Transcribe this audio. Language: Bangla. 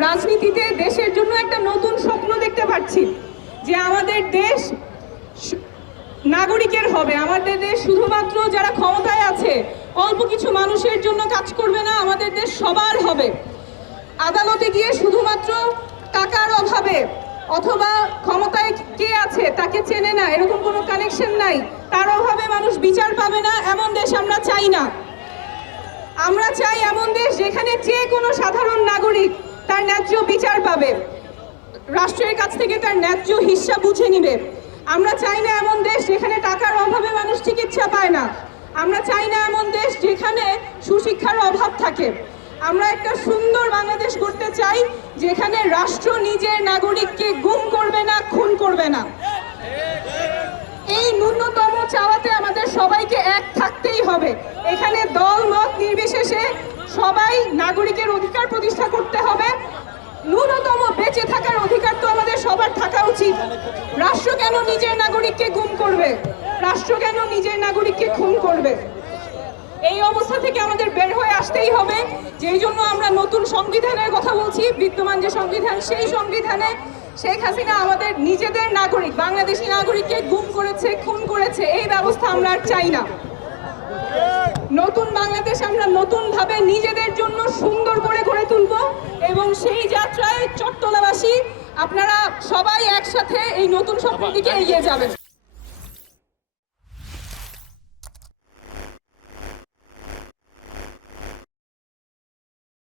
রাজনীতিতে দেশের জন্য একটা নতুন স্বপ্ন দেখতে পাচ্ছি, যে আমাদের দেশ নাগরিকের হবে। আমাদের দেশ শুধুমাত্র যারা ক্ষমতায় আছে অল্প কিছু মানুষের জন্য কাজ করবে না, আমাদের দেশ সবার হবে। আদালতে গিয়ে শুধুমাত্র টাকার অভাবে অথবা ক্ষমতায় কে আছে তাকে চেনে না, এরকম কোনো কানেকশন নাই, তার অভাবে মানুষ বিচার পাবে না, এমন দেশ আমরা চাই না। আমরা চাই এমন দেশ যেখানে যে কোনো সাধারণ নাগরিক তার ন্যায্য বিচার পাবে, রাষ্ট্রের কাছ থেকে তার ন্যায্য হিস্সা বুঝে নিবে। আমরা চাই না এমন দেশ যেখানে টাকার অভাবে মানুষ চিকিৎসা পায় না। আমরা চাই না এমন দেশ যেখানে সুশিক্ষার অভাব থাকে। আমরা একটা সুন্দর বাংলাদেশ করতে চাই যেখানে রাষ্ট্র নিজের নাগরিককে গুম করবে না, খুন করবে না। এই ন্যূনতম চাওয়াতে আমাদের সবাইকে এক থাকতেই হবে। এখানে দল মত নির্বিশেষে সবাই নাগরিকের অধিকার প্রতিষ্ঠা করতে হবে। ন্যূনতম বেঁচে থাকার অধিকার তো আমাদের সবার থাকা উচিত। রাষ্ট্র কেন নিজের নাগরিককে গুম করবে? রাষ্ট্র কেন নিজের নাগরিককে খুন করবে? এই অবস্থা থেকে আমাদের বের হয়ে আসতেই হবে। যেই জন্য আমরা নতুন সংবিধানের কথা বলছি। বিদ্যমান যে সংবিধান, সেই সংবিধানে শেখ হাসিনা আমাদের নিজেদের নাগরিক, বাংলাদেশি নাগরিককে গুম করেছে, খুন করেছে। এই ব্যবস্থা আমরা আর চাই না। নতুন বাংলাদেশ আমরা নতুনভাবে নিজেদের জন্য সুন্দর করে গড়ে তুলব এবং সেই যাত্রায় চট্টলাবাসী আপনারা সবাই একসাথে এই নতুন স্বপ্নের দিকে এগিয়ে যাবেন।